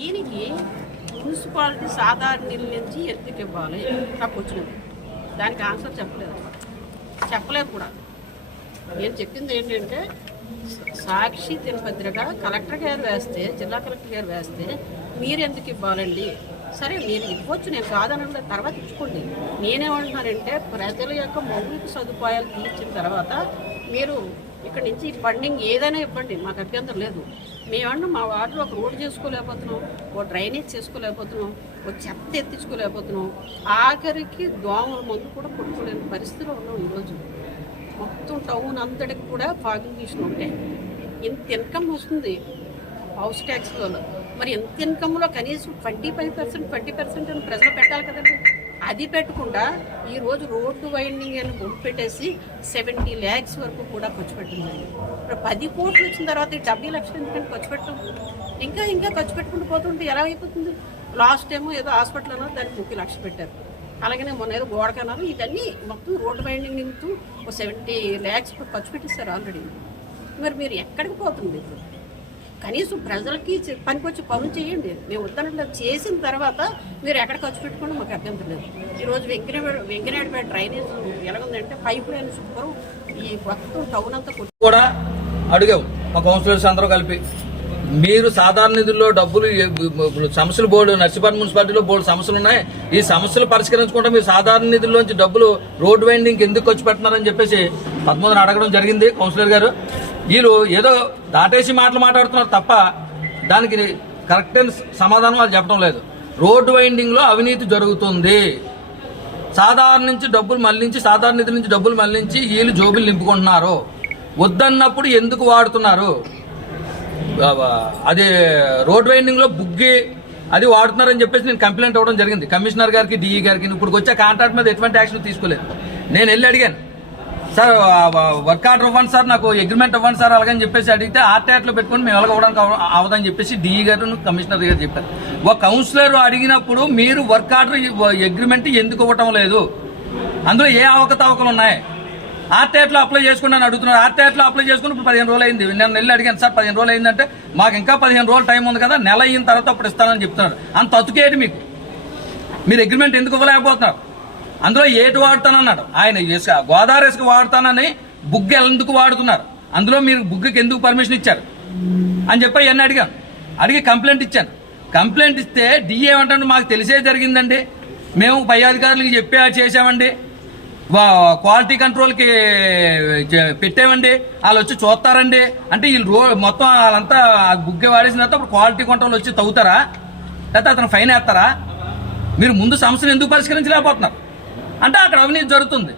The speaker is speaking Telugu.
దీనికి మున్సిపాలిటీ సాధారణ నీళ్ళ నుంచి ఎందుకు ఇవ్వాలి నాకు వచ్చినది దానికి ఆన్సర్ చెప్పలేదు కూడా. నేను చెప్పింది ఏంటంటే సాక్షి తిరుపతిగా కలెక్టర్ గారు వేస్తే, జిల్లా కలెక్టర్ గారు వేస్తే మీరు ఎందుకు ఇవ్వాలండి? సరే మీరు ఇవ్వచ్చు, నేను కాదనండి, తర్వాత ఇచ్చుకోండి. నేనేమంటున్నానంటే ప్రజల యొక్క మౌలిక సదుపాయాలు తీర్చిన తర్వాత మీరు ఇక్కడ నుంచి ఫండింగ్ ఏదైనా ఇవ్వండి, మాకు అభ్యంతరం లేదు. మేమన్నా మా వార్డులో ఒక రోడ్డు చేసుకోలేకపోతున్నాం, ఓ డ్రైనేజ్ చేసుకోలేకపోతున్నాం, ఓ చెత్త ఎత్తించుకోలేకపోతున్నాం, ఆఖరికి దోమల మందు కూడా కొట్టుకోలేని పరిస్థితిలో ఉన్నాం. ఈరోజు మొత్తం టౌన్ అంతటికి కూడా ఫాగింగ్ మిషన్ ఉంటాయి. ఇంత ఇన్కమ్ వస్తుంది హౌస్ ట్యాక్స్లో, మరి ఎంత ఇన్కమ్లో కనీసం 20% అని ప్రజలు పెట్టాలి కదండి. అది పెట్టకుండా ఈరోజు రోడ్డు వైండింగ్ అని బొమ్మ పెట్టేసి 70 lakhs వరకు కూడా ఖర్చు పెట్టింది. ఇప్పుడు 10 కోట్లు వచ్చిన తర్వాత 70 లక్షలు ఎందుకంటే ఖర్చు పెట్టడం, ఇంకా ఖర్చు పెట్టుకుంటూ పోతుంటే ఎలా అయిపోతుంది? లాస్ట్ ఏమో ఏదో హాస్పిటల్ అన్నారు, దానికి 30 లక్షలు పెట్టారు. అలాగనే మొన్న ఏదో గోడకన్నారు. ఇవన్నీ మొత్తం రోడ్డు వైండింగ్ నింపుతూ 70 lakhs ఖర్చు పెట్టిస్తారు ఆల్రెడీ. మరి మీరు ఎక్కడికి పోతుంది? కనీసం ప్రజలకి పనికొచ్చి పనులు చేయండి. మేము వద్దనట్లేదు, చేసిన తర్వాత మీరు ఎక్కడ ఖర్చు పెట్టుకోండి, మాకు అభ్యంతరం లేదు. ఈరోజు వెంకనాయుడుపేట డ్రైనేజ్ ఎలాగుందంటే పైపు లైన్ సూపర్, ఈ మొత్తం టౌన్ అంతా కూడా అడిగాం మా కౌన్సిలర్స్ అందరూ కలిపి. మీరు సాధారణ నిధుల్లో డబ్బులు సమస్యలు బోర్డు నర్సీపట్నం మున్సిపాలిటీలో బోర్డు సమస్యలు ఉన్నాయి, ఈ సమస్యలు పరిష్కరించుకుంటే మీరు సాధారణ నిధుల్లోంచి డబ్బులు రోడ్ వైండింగ్ ఎందుకు ఖర్చు పెడుతున్నారని చెప్పేసి 13 అడగడం జరిగింది కౌన్సిలర్ గారు. వీళ్ళు ఏదో దాటేసి మాట్లాడుతున్నారు తప్ప దానికి కరెక్ట్ అయిన సమాధానం వాళ్ళు చెప్పడం లేదు. రోడ్డు వైండింగ్ లో అవినీతి జరుగుతుంది, సాధారణ నుంచి డబ్బులు మళ్లించి, సాధారణ నిధుల నుంచి డబ్బులు మళ్లించి వీళ్ళు జోబులు నింపుకుంటున్నారు. వద్దన్నప్పుడు ఎందుకు వాడుతున్నారు? అది రోడ్ వైండింగ్ లో బుగ్గి అది వాడుతున్నారని చెప్పేసి నేను కంప్లైంట్ అవ్వడం జరిగింది కమిషనర్ గారికి, డిఈ గారికి. ఇప్పుడు వచ్చే కాంట్రాక్ట్ మీద ఎటువంటి యాక్షన్ తీసుకోలేదు. నేను వెళ్ళి అడిగాను, సార్ వర్క్ ఆర్డర్ ఇవ్వండి సార్, నాకు అగ్రిమెంట్ ఇవ్వండి సార్ అలాగని చెప్పేసి అడిగితే ఆర్టీఆర్లో పెట్టుకుని మేము వెళ్ళకపోవడానికి అవదని చెప్పేసి డిఈ గారు కమిషనర్ గారు చెప్పారు. ఒక కౌన్సిలర్ అడిగినప్పుడు మీరు వర్క్ ఆర్డర్ అగ్రిమెంట్ ఎందుకు ఇవ్వటం లేదు? అందులో ఏ అవకతవకలు ఉన్నాయి? ఆర్టీఆర్లో అప్లై చేసుకుని అడుగుతున్నారు. ఆర్టీఆర్లో అప్లై చేసుకుని ఇప్పుడు 15 రోజులు అయింది. నేను వెళ్ళి అడిగాను, సార్ 15 రోజులు అయిందంటే మాకు ఇంకా 15 రోజులు టైం ఉంది కదా, నెల అయిన తర్వాత అప్పుడు ఇస్తానని చెప్తున్నారు. అంత అతుకేటి మీకు? మీరు అగ్రిమెంట్ ఎందుకు ఇవ్వలేకపోతున్నారు? అందులో ఏటి వాడుతానన్నాడు ఆయన, గోదావరి ఇసుక వాడుతానని బుగ్గ ఎందుకు వాడుతున్నారు? అందులో మీరు బుగ్గకి ఎందుకు పర్మిషన్ ఇచ్చారు అని చెప్పి అవన్నీ అడిగాను. అడిగి కంప్లైంట్ ఇచ్చాను. కంప్లైంట్ ఇస్తే డిఏ ఏమంటే మాకు తెలిసే జరిగిందండి, మేము పై అధికారులకు చెప్పి చేసామండి, క్వాలిటీ కంట్రోల్కి పెట్టామండి, వాళ్ళు వచ్చి చూస్తారండి అంటే వీళ్ళు మొత్తం వాళ్ళంతా బుగ్గ వాడేసిన తర్వాత అప్పుడు క్వాలిటీ కంట్రోల్ వచ్చి తవ్వుతారా లేకపోతే అతను ఫైన్ వేస్తారా? మీరు ముందు సమస్యను ఎందుకు పరిష్కరించలేకపోతున్నారు అంటే అక్కడ అవినీతి జరుగుతుంది.